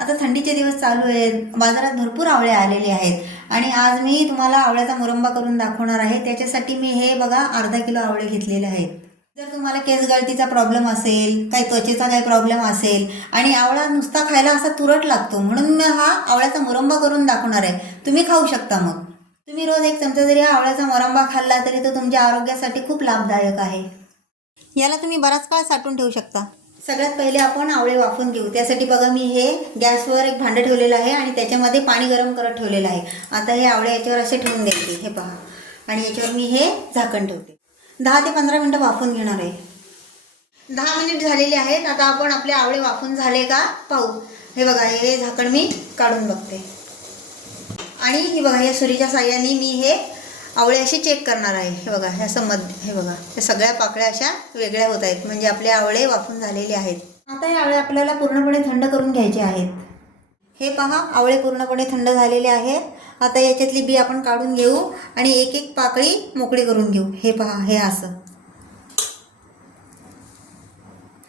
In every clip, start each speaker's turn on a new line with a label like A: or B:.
A: आता थंडीचे दिवस चालू आहेत. बाजारात भरपूर आवळे आलेले आहेत. आणि आज मी तुम्हाला आवळ्याचा मुरंबा करून दाखवणार आहे. त्याच्यासाठी मी हे बघा अर्धा किलो आवळे घेतलेले आहेत. जर तुम्हाला केस गळतीचा प्रॉब्लेम असेल काही त्वचेचा काही प्रॉब्लेम असेल आणि आवळा नुसता खायला असा तुरट लागतो म्हणून मी हा आवळ्याचा मुरंबा करून दाखवणार आहे. तुम्ही खाऊ शकता मग. तुम्ही रोज एक चमचा जरी हा आवळ्याचा मुरंबा खाल्ला तरी तो तुमच्या आरोग्यासाठी खूप लाभदायक आहे. याला तुम्ही बराच काळ साठवून ठेवू शकता. सगळ्यात पहिले आपण आवळे वाफून घेऊ. त्यासाठी बघा मी हे गॅसवर एक भांडं ठेवलेलं आहे आणि त्याच्यामध्ये पाणी गरम करत ठेवलेलं आहे. आता हे आवळे याच्यावर असे ठेवून द्यायचे हे पहा. आणि याच्यावर मी हे झाकण ठेवते. दहा ते पंधरा मिनटं वाफून घेणार आहे. दहा मिनिट झालेले आहेत. आता आपण आपले आवळे वाफून झाले का? पाहू. हे बघा हे झाकण मी काढून बघते. आणि हे बघा या सुरीच्या साह्याने मी हे आवळे असे चेक करणार आहे. हे बघा ह्या असं हे बघा या सगळ्या पाकळ्या अशा वेगळ्या होत आहेत. म्हणजे आपले आवळे वाफून झालेले आहेत. आता हे आवळे आपल्याला पूर्णपणे थंड करून घ्यायचे आहेत. हे पहा आवळे पूर्णपणे थंड झालेले आहेत. आता याच्यातली बी आपण काढून घेऊ आणि एक एक पाकळी मोकळी करून घेऊ. हे पहा हे असं.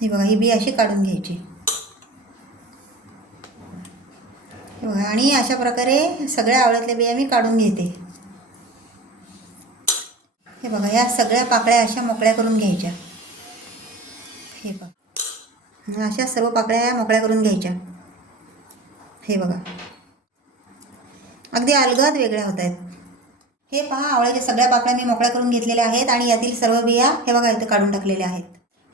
A: हे बघा ही बी अशी काढून घ्यायची. हे बघा आणि अशा प्रकारे सगळ्या आवळ्यातल्या बिया मी काढून घेते. हे बघा या सगळ्या पाकळ्या अशा मोकळ्या करून घ्यायच्या. हे बघा. अशा सर्व पाकळ्या या मोकळ्या करून घ्यायच्या. हे बघा. अगदी अलगद वेगळ्या होत आहेत. हे पहा आवळ्याच्या सगळ्या पाकळ्या मी मोकळ्या करून घेतलेल्या आहेत आणि यातील सर्व बिया हे बघा इथं काढून टाकलेल्या आहेत.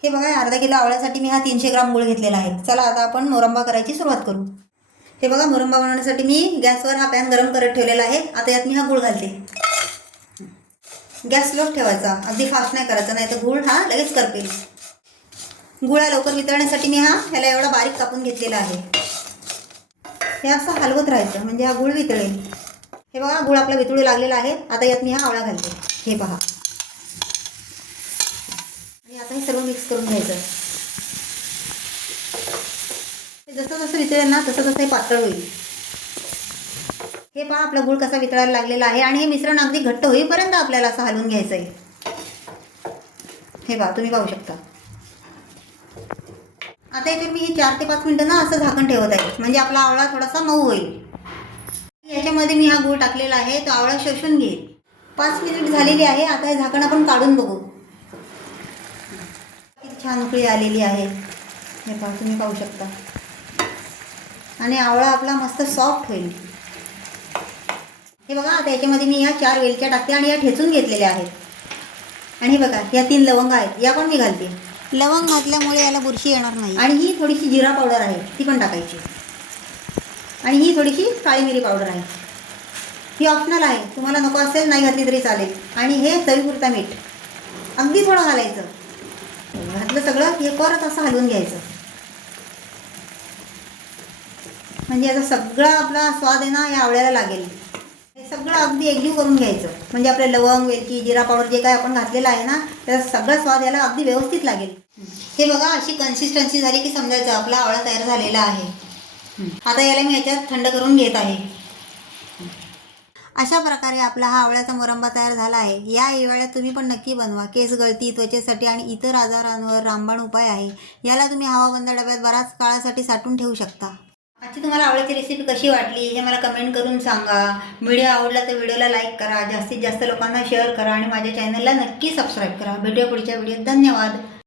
A: हे बघा अर्धा किलो आवळ्यासाठी मी हा तीनशे ग्राम गुळ घेतलेला आहे. चला आता आपण मोरंबा करायची सुरुवात करू. हे बघा मुरंबा बनवण्यासाठी मी गॅसवर हा पॅन गरम करत ठेवलेला आहे. आता यात मी हा गुळ घालते. गॅस लोच ठेवायचा. अगदी फास्ट नाही करायचा नाही तर गुळ हा लगेच करपेल गुळा लवकर वितळण्यासाठी मी हा ह्याला एवढा बारीक कापून घेतलेला आहे. हे असं हलवत राहायचं म्हणजे हा गुळ वितळेल. हे बघा गुळ आपला वितळू लागलेला आहे. आता यात मी हा आवळा घालते. हे पहा. आणि आता हे सर्व मिक्स करून घ्यायचं. जसं जसं वितळेल ना तसं तसं हे पातळ होईल. हे पहा आपला गुळ कसा वितळायला लागलेला आहे आणि हे मिश्रण अगदी घट्ट होईपर्यंत आपल्याला असं हलवून घ्यायचं आहे हे पहा तुम्ही पाहू शकता. आता याच्यावर मी हे चार ते पाच मिनटं ना असं झाकण ठेवत आहे. म्हणजे आपला आवळा थोडासा मऊ होईल. याच्यामध्ये मी हा गूळ टाकलेला आहे तो आवळा शोषून घेईल. पाच मिनिट झालेली आहे आता हे झाकण आपण काढून बघू. किती छान उकळी आलेली आहे. हे पहा तुम्ही पाहू शकता. आणि आवळा आपला मस्त सॉफ्ट होईल. हे बघा आता याच्यामध्ये मी ह्या चार वेलच्या टाकते आणि या ठेचून घेतलेल्या आहेत. आणि हे बघा या तीन लवंग आहेत या पण मी घालते. लवंग घातल्यामुळे याला बुरशी येणार नाही. आणि ही थोडीशी जिरा पावडर आहे ती पण टाकायची. आणि ही थोडीशी काळी मिरी पावडर आहे. ही ऑप्शनल आहे तुम्हाला नको असेल नाही घातली तरी चालेल. आणि हे चवीपुरता मीठ. अगदी थोडं घालायचं. घातलं सगळं हे परत असं हलवून घ्यायचं. म्हणजे याचा सगळा आपला स्वाद आहे ना या आवळ्याला लागेल. सगळं अगदी एकजीव करून घ्यायचं. म्हणजे आपले लवंग वेलची जिरा पावडर जे काय आपण घातलेलं आहे ना त्याचा सगळा स्वाद याला अगदी व्यवस्थित लागेल. हे बघा अशी कन्सिस्टन्सी झाली की समजायचं आपला आवळा तयार झालेला आहे. आता याला मी याच्यात थंड करून घेत आहे. अशा प्रकारे आपला हा आवळ्याचा मुरंबा तयार झाला आहे. या हिवाळ्यात तुम्ही पण नक्की बनवा. केस गळती त्वचेसाठी आणि इतर आजारांवर रामबाण उपाय आहे. याला तुम्ही हवाबंद डब्यात बराच काळासाठी साठवून ठेवू शकता. आजची तुम्हाला आवडीची रेसिपी कशी वाटली हे मला कमेंट करून सांगा. व्हिडिओ आवडला तर व्हिडिओला लाईक करा. जास्तीत जास्त लोकांना शेअर करा आणि माझ्या चॅनलला नक्की सबस्क्राईब करा. भेटूया पुढच्या व्हिडिओत धन्यवाद.